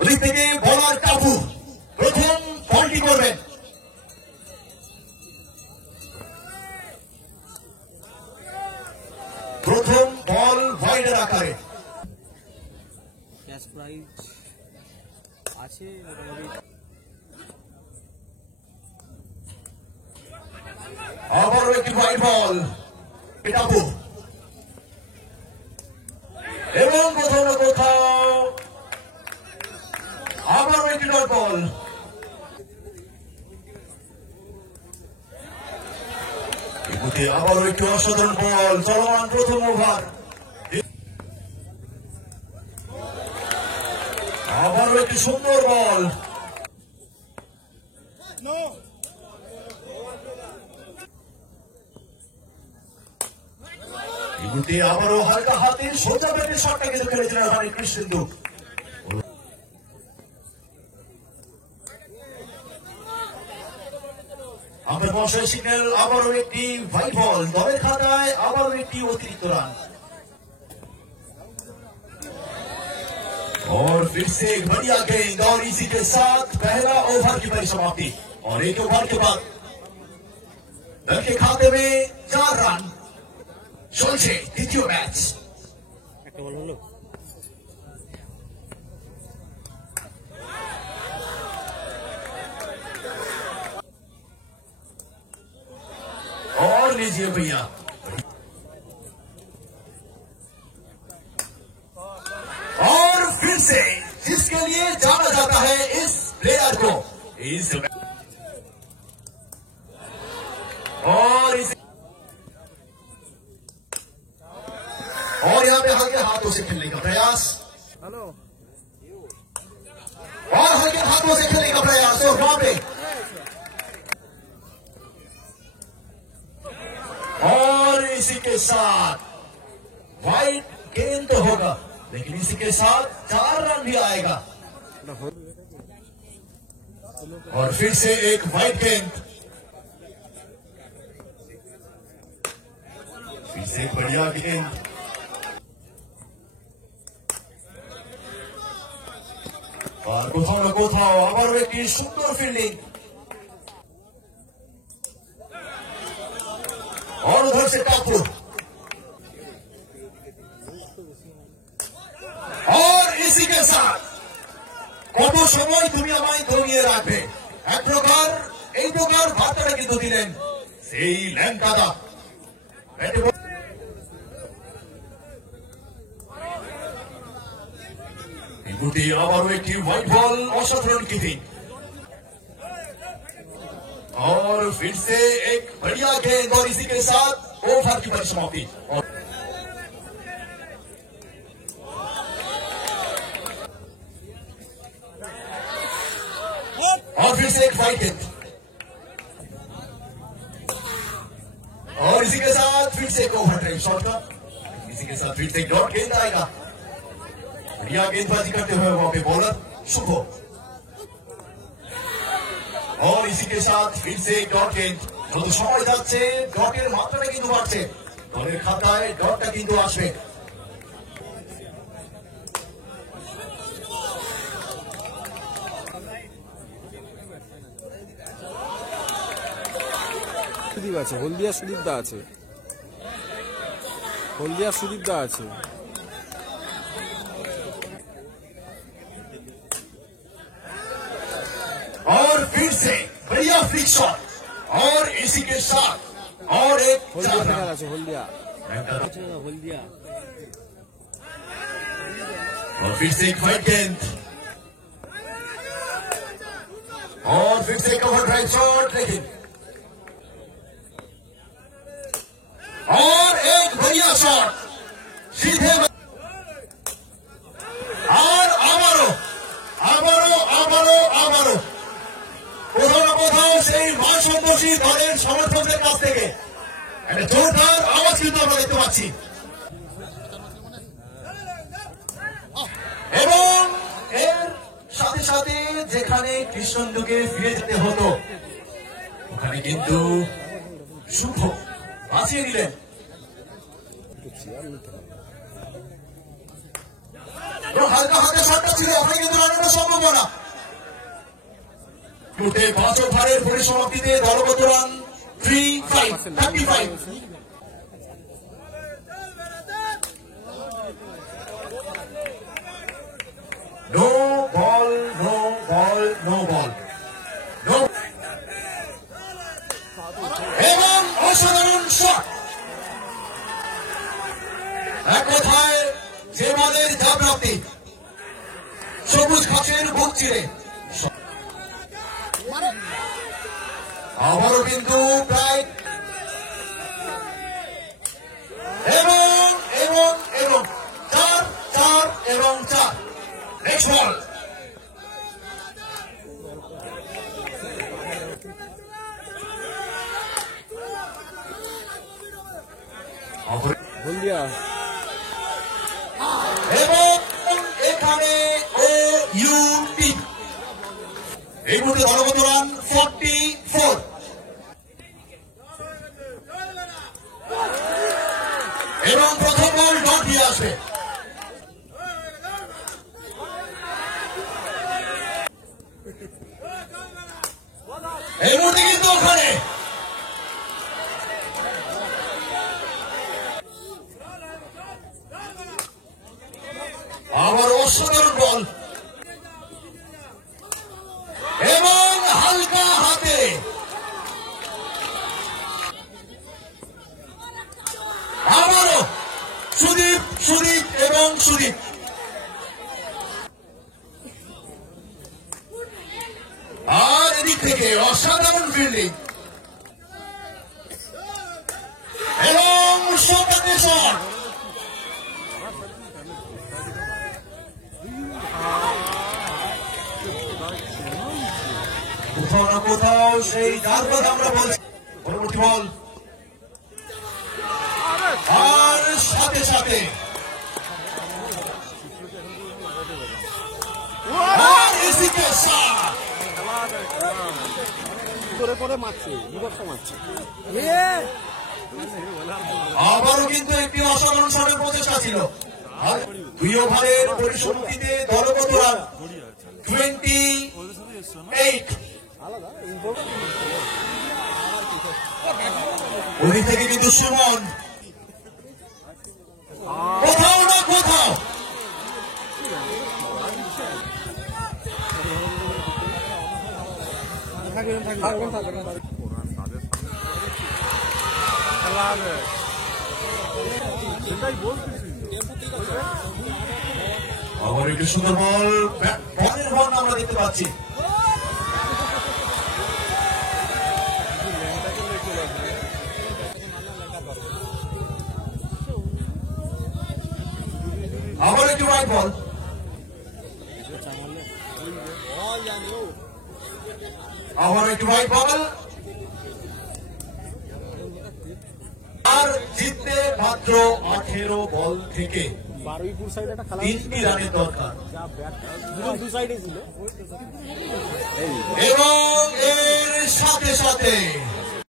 ওদিক থেকে বলার টাপু প্রথম বলটি করবেন। প্রথম বল ওয়াইডের আকারে। ক্যাশ প্রাইজ আছে আবারও একটি ওয়াইড বল টাপু এবং কোথাও না কোথাও আবারও একটি ডট বল। আবারও একটি অসাধারণ বল। চলমান প্রথম ওভার। আবারও একটি সুন্দর বল। আবারও হালকা হাতে সোজা ব্যাটে শটটা কিন্তু খেলেছিলেন হানি কৃষ্ণেন্দু। আমরা বর্ষার সিগন্যাল। আবারও একটি হোয়াইট বল দলের খাতায়। আবারও একটি অতিরিক্ত রান। और फिर से एक बढ़िया गेंद और इसी के साथ पहला ओवर की परिसमाप्ति। और एक ओवर के बाद दल के खाते में 4 রান। চলছে দ্বিতীয় ম্যাচ। একটা বল হলো और लीजिए भैया। और फिर से जिसके लिए जाना जाता है इस प्लेयर को इस और यहाँ पे हल्के हाथों से खेलने का प्रयास। हेलो और हल्के हाथों से खेलने का प्रयास। और वहां पे और इसी के साथ वाइट गेंद तो होगा लेकिन इसी के साथ 4 रन भी आएगा। और फिर से एक वाइट गेंद। फिर से एक बढ़िया गेंद। और কোথাও না কোথাও আবারও একটি সুন্দর ফিল্ডিং। और उधर से टापू। और इसी के साथ কত সময় তুমি আমায় দমিয়ে রাখবে এক প্রকার এই প্রকার বার্তাটা কিন্তু দিলেন সেই ল্যাংকাদা। আবারও একটি হোয়াইট বল। অসাধারণ কিপিং। और फिर से एक बढ़िया गेंद और इसी के साथ ओवर की परिसमाप्ति। और फिर से एक वाइड गेंद। और इसी के साथ फिर से एक ओवर ड्राइव शॉट का। इसी के साथ फिर से एक डॉट गेंद आएगा। बढ़िया गेंदबाजी करते हुए वहां पे बॉलर शुभ। और इसी के साथ फिर से एक डॉट गेंद। যত সময় যাচ্ছে ডটের মাত্রাটা কিন্তু বাড়ছে। দলের খাতায় ডটটা কিন্তু আসবে। সুদীপ আছে, হলদিয়া সুদীপ দা আছে, হলদিয়া সুদীপ দা আছে। और फिर से बढ़िया फ्लिक शॉट। और इसी के साथ और एक হলদিয়া ফেরার আছে, হলদিয়া হলদিয়া। और फिर से एक वाइड गेंद। और फिर से कवर ड्राइव शॉट लेकिन और एक बढ़िया शॉट सीधे। और आबारो आबारो आबारो आबारो কোথাও না কোথাও সেই মানসম্পর্শী দলের সমর্থকদের কাছ থেকে একটা জোরদার আওয়াজ কিন্তু আমরা দেখতে পাচ্ছি। এবং এর সাথে সাথে যেখানে কৃষ্ণেন্দুকে ফিরে যেতে হতো ওখানে কিন্তু শুভ বাঁচিয়ে দিলেন। হালকা হাতে শটটা ছিল, ওখানে কিন্তু রানাটা সম্ভব সম্ভাবনা। 5 ওভারের পরিসমাপ্তিতে দলগত run 35। No ball, no ball, no ball, no. এবং অসাধারণ শট। এক কথায় যে মাদের যা প্রাপ্তি, সবুজ ঘাসের বুক চিরে। আবারও কিন্তু প্রায় এবং এবং এবং 4 4 এবং 4। নেক্সট বল। হলদিয়া এবং এখানে ও ইউটি। এই মুহূর্তে দলগত রান 44। এবং প্রথম বল ডট দিয়ে আসবে। এই মুহূর্তে কিন্তু ওখানে আবার অসাধারণ বল এবং হালকা হাতে আবারও সুদীপ এবং সুদীপ। আর এদিক থেকে অসাধারণ ফিল্ডিং এবং শটে শট। কোথাও না কোথাও সেই যার কথা আমরা বলছি। পরবর্তী বল আর সাথে সাথে করে মারছে, বিভক্ত মারছে। আবারও কিন্তু একটি অসাধারণ শটের প্রচেষ্টা ছিল। আর 2 ওভারের পরিসমাপ্তিতে দলগত রান 28। ওদিক থেকে কিন্তু সুমন কোথাও না কোথাও আবার একটি সুন্দর বল, বলের বল আমরা দেখতে পাচ্ছি। আবার একটি রাইট বল, আবার একটি রাইট বল। আর জিততে মাত্র 18 বল থেকে 3টি রানের দরকার। এবং এর সাথে সাথে